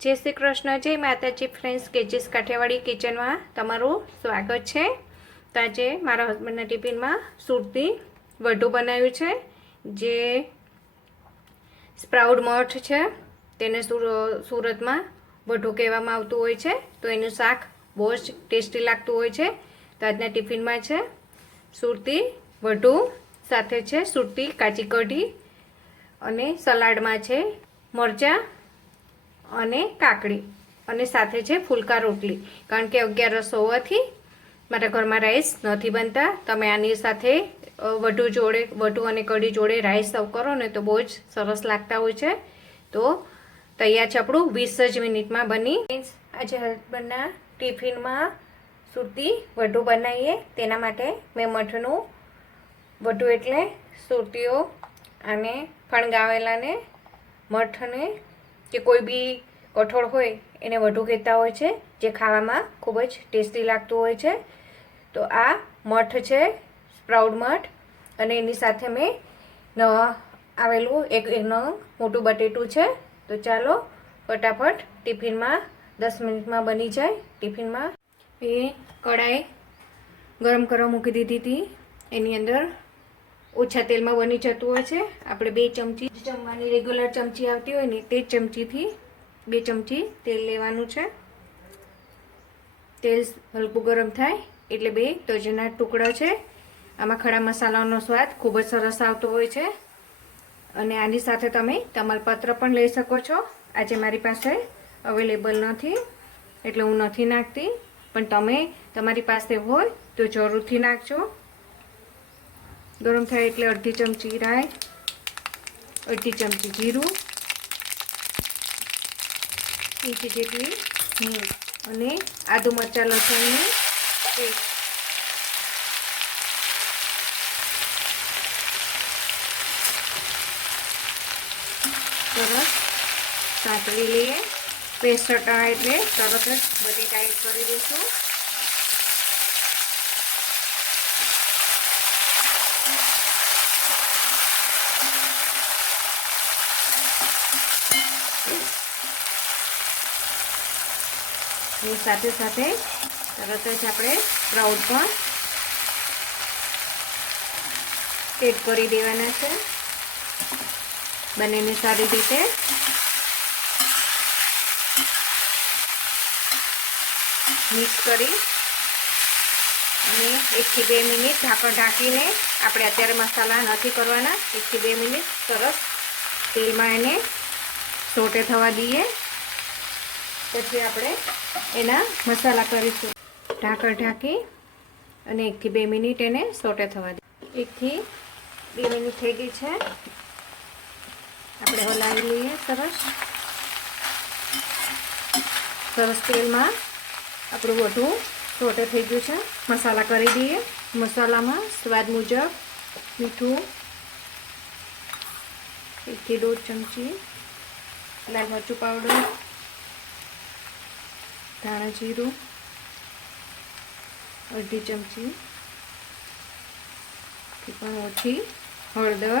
जय श्री कृष्ण, जय माताजी फ्रेंड्स। केजीस काठियावाड़ी किचन में तमारू स्वागत है। तो आज मारा हस्बेंड टिफिन में सुरती वडू बनाव्યું છે। जे स्प्राउट मठ है तेने सूरत में वडू कहेवामां आवतुं होय छे। तो एनुं शाक बहुत ज टेस्टी लागतुं होय छे। तो आजना टिफिन में है सुरती वडू, साथे छे सुरती काची कढ़ी अने सलाड में है मरचा અને કાકડી અને સાથે છે ફુલકા રોટલી। કારણ કે 11 હોવાથી મારા ઘરમાં રાઈસ નથી બનતા। તમે આની સાથે વડુ અને કઢી જોડે રાઈસ સર્વ કરો ને તો બહુ જ સરસ લાગતા હોય છે। તો તૈયાર છે આપણું 20 જ મિનિટમાં બની। આજે હસબન્ડના ટિફિનમાં સુરતી વડુ બનાવીએ તેના માટે મેં મઠનું વડુ એટલે સુરતીઓ અને ફણગાવેલાને મઠને કે कोई भी कठोळ होय एने वडू कहेता होय छे, जे खावामां खूब ज टेस्टी लागतुं होय छे। तो आ मठ छे स्प्राउट मठ अने एनी साथे में आवेलुं एक मोटुं बटेटुं छे। तो चालो फटाफट टिफिन में 10 मिनिट में बनी जाए। टिफिन में ए कढ़ाई गरम करवा मूकी दीधी थी। एनी अंदर ओछा तेल में बनी जतुं होय छे। आपणे 2 चमची जमवानी रेग्युलर चमची आवती होय ने ते चमची थी 2 चमची तेल लेवानुं छे। तेल हलकું गरम थाय એટલે 2 तजना टुकड़ा छे। आमां खड़ा मसालानो स्वाद खूब ज सरस आवतो होय छे। अने आनी साथे तमे तमालपत्र पण लई शको छो। आजे मारी पासे अवेलेबल नथी એટલે હું નથી નાખતી, પણ તમે તમારી પાસે હોય તો જરૂરથી નાખજો। गरम थाय एटले अर्धी चमची राई, अर्धी चमची जीरु, इंच जेटली हींग अने आदू मरचा लसणनी पेस्ट। सरस सातवी लईए। पेस्ट हटावे एटले तरत ज बटेटा एड करी दईशुं। साथे साथे तरत ज आपणे स्प्राउट पण एड करी देवाना छे। बनेने सारी रीते मिक्स करी अने 1 થી 2 मिनिट ढांकण ढांकीने आपणे अत्यारे मसाला नथी करवाना। 1 થી 2 मिनिट सरस तेलमां एने सोटे थवा दीए। પછી આપણે એના મસાલા કરીશું। ઢાંકણ ઢાંકી અને 1 થી 2 મિનિટ એને સોટે થવા દે। 1 થી 2 મિનિટ થઈ ગઈ છે। આપણે હલાવી લઈએ। સરસ તેલમાં આપણું વડું સોટે થઈ ગયું છે। મસાલા કરી દઈએ। મસાલામાં સ્વાદ મુજબ મીઠું 1 થી 2 ચમચી, લાલ મરચું પાવડર, धाणा जीरु अर्धी चमची थी पण ओછી, हळदर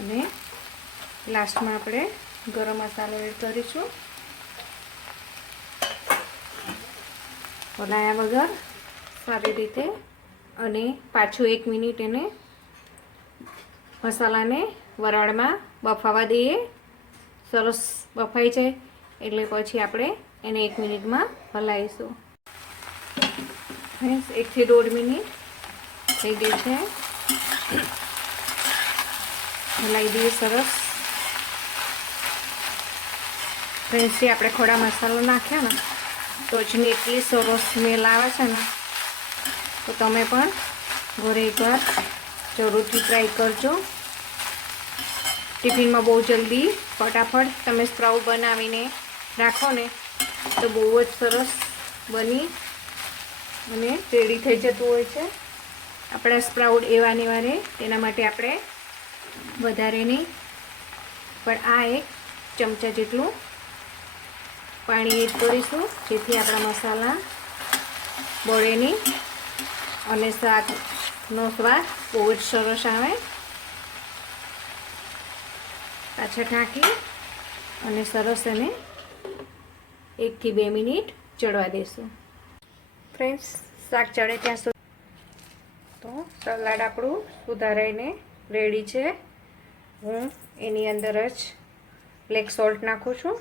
अने लास्ट में आपणे गरम मसालो एड करीशुं। हलाया वगर सारी रीते अने पाछुं 1 मिनिट एने मसालाने वराळमां बफावा दीए। सरस बफाई जाए એટલે પછી આપણે એને 1 મિનિટમાં હલાવીશું। ફ્રેન્ડ્સ 1 થી 1.5 મિનિટ થઈ ગઈ છે। હલાવી દઈએ સરસ। ફ્રેન્ડ્સ જે આપણે ખોડા મસાલો નાખ્યા ને તો જ એટલી સરસ સ્મેલ આવે છે ને। તો તમે પણ ઘરે એકવાર જરૂરથી ટ્રાય કરજો। ટિફિનમાં બહુ જલ્દી ફટાફટ તમે સ્પ્રાઉટ બનાવીને રાખો ને તો બહુ જ સરસ બની અને રેડી થઈ જતું હોય છે આપણા સ્પ્રાઉટ। એવાને વારે તેના માટે આપણે વધારે નહીં પણ આ 1 ચમચા જેટલું પાણી એડ કરીશું, જેથી આપણા મસાલા બળે નહીં અને શાકનો સ્વાદ બહુ જ સરસ આવે। પાછા ઢાંકી અને સરસ એને 1 થી 2 મિનિટ ચડવા દઈશું. ફ્રેન્ડ્સ, શાક ચડે ત્યાં સુધી તો સલાડ આપણું સુધારાઈને રેડી છે. હું એની અંદર જ બ્લેક સોલ્ટ નાખું છું.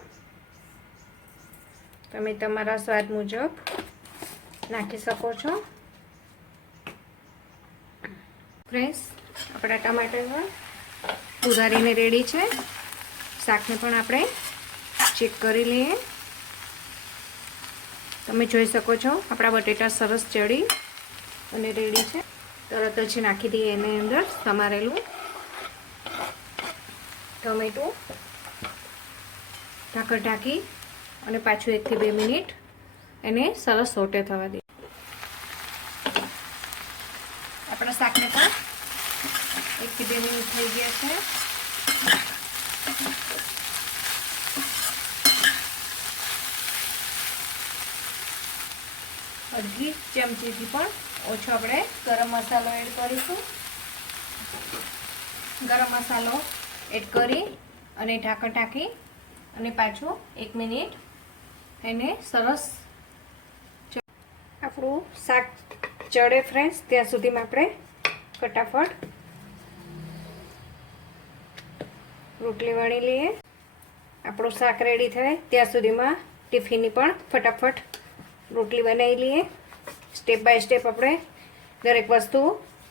તમે તમારા સ્વાદ મુજબ નાખી શકો છો. ફ્રેન્ડ્સ, આપણા ટમાટર સુધારીને રેડી છે. શાકને પણ આપણે ચેક કરી લઈએ. તમે જોઈ શકો છો આપણા બટેટા સરસ ચડી અને રેડી છે. તરત જ નાખી દઈએ એની અંદર સમારેલું ટમેટું. ઢાંકણ ઢાંકી અને પાછું 1 થી 2 મિનિટ એને સરસ સોટે થવા દઈએ. આપણા શાકને પણ 1 થી 2 મિનિટ થઈ ગયા છે. અડધી ચમચીથી પણ ઓછો આપણે ગરમ મસાલો એડ કરીશું. ગરમ મસાલો એડ કરી અને ઢાંકણ ઢાંકી અને પાછું 1 મિનિટ એને સરસ. આપણું શાક ચડે ફ્રેન્ડ્સ ત્યાં સુધીમાં આપણે ફટાફટ રોટલી વણી લઈએ. આપણું શાક રેડી થાય ત્યાં સુધીમાં ટિફિનની પણ ફટાફટ રોટલી બનાવી લઈએ. સ્ટેપ બાય સ્ટેપ આપણે દરેક વસ્તુ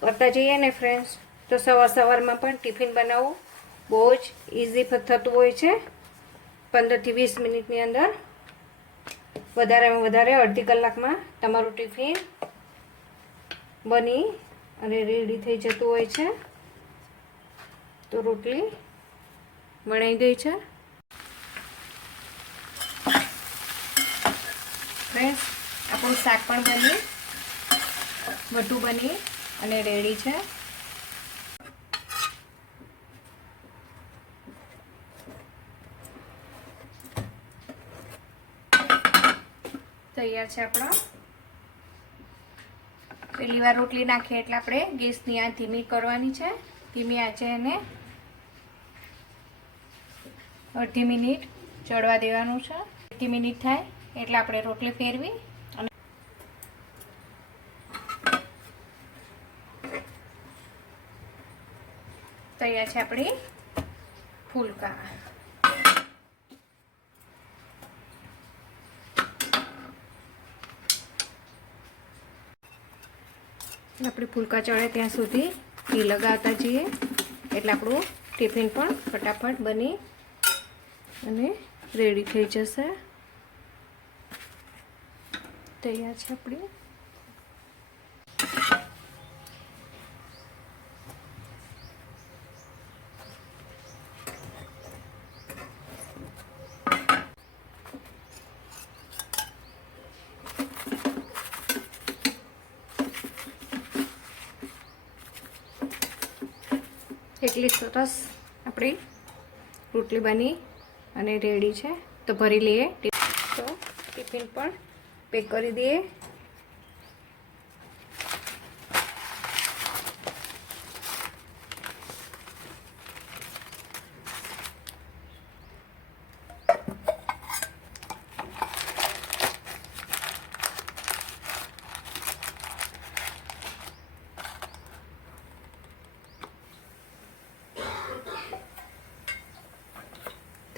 કરતા જઈએ ને ફ્રેન્ડ્સ, તો સવારમાં પણ ટિફિન બનાવવું બહુ જ ઇઝી થતું હોય છે. 15 થી 20 મિનિટની અંદર, વધારેમાં વધારે અડધી કલાકમાં તમારું ટિફિન બની અને રેડી થઈ જતું હોય છે. તો રોટલી વણાઈ ગઈ છે. ફ્રેન્ડ્સ, આપણું શાક પણ બધું બની અને રેડી છે. તૈયાર છે આપણો. પહેલી વાર રોટલી નાખીએ એટલે આપણે ગેસની આંચ ધીમી કરવાની છે. ધીમી આંચે એને અડધી મિનિટ ચડવા દેવાનું છે. અડધી મિનિટ થાય એટલે આપણે રોટલી ફેરવી અને તૈયાર છે આપણી ફુલકા. આપણી ફુલકા ચડે ત્યાં સુધી ઘી લગાવતા જઈએ એટલે આપણું ટિફિન પણ ફટાફટ બની અને રેડી થઈ જશે. તૈયાર છે આપણી. એટલી સરસ આપણી રોટલી બની અને રેડી છે. તો ભરી લઈએ. તો ટિફિન પણ પેક કરી દઈએ.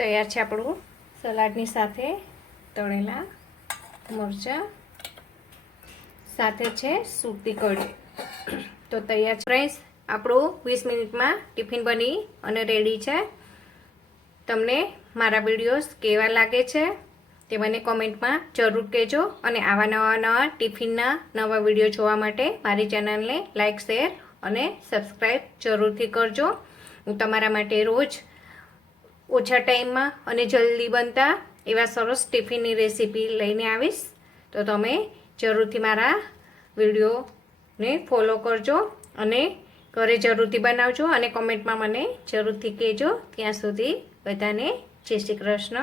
તૈયાર છે આપણું સલાડની સાથે તળેલા મરચાં, સાથે છે સૂકી કઢી. તો તૈયાર છે ફ્રેન્ડ્સ. આપણું 20 મિનિટમાં ટિફિન બની અને રેડી છે. તમને મારા વિડીયોઝ કેવા લાગે છે તે મને કોમેન્ટમાં જરૂર કહેજો. અને આવા નવા ટિફિનના નવા વિડીયો જોવા માટે મારી ચેનલને લાઇક, શેર અને સબસ્ક્રાઈબ જરૂરથી કરજો. હું તમારા માટે રોજ ઓછા ટાઈમમાં અને જલ્દી બનતા એવા સરસ ટિફિનની રેસીપી લઈને આવીશ. તો તમે જરૂરથી મારા વિડીયોને ફોલો કરજો અને ઘરે જરૂરથી બનાવજો અને કોમેન્ટમાં મને જરૂરથી કહેજો. ત્યાં સુધી બધાને જય શ્રી કૃષ્ણ.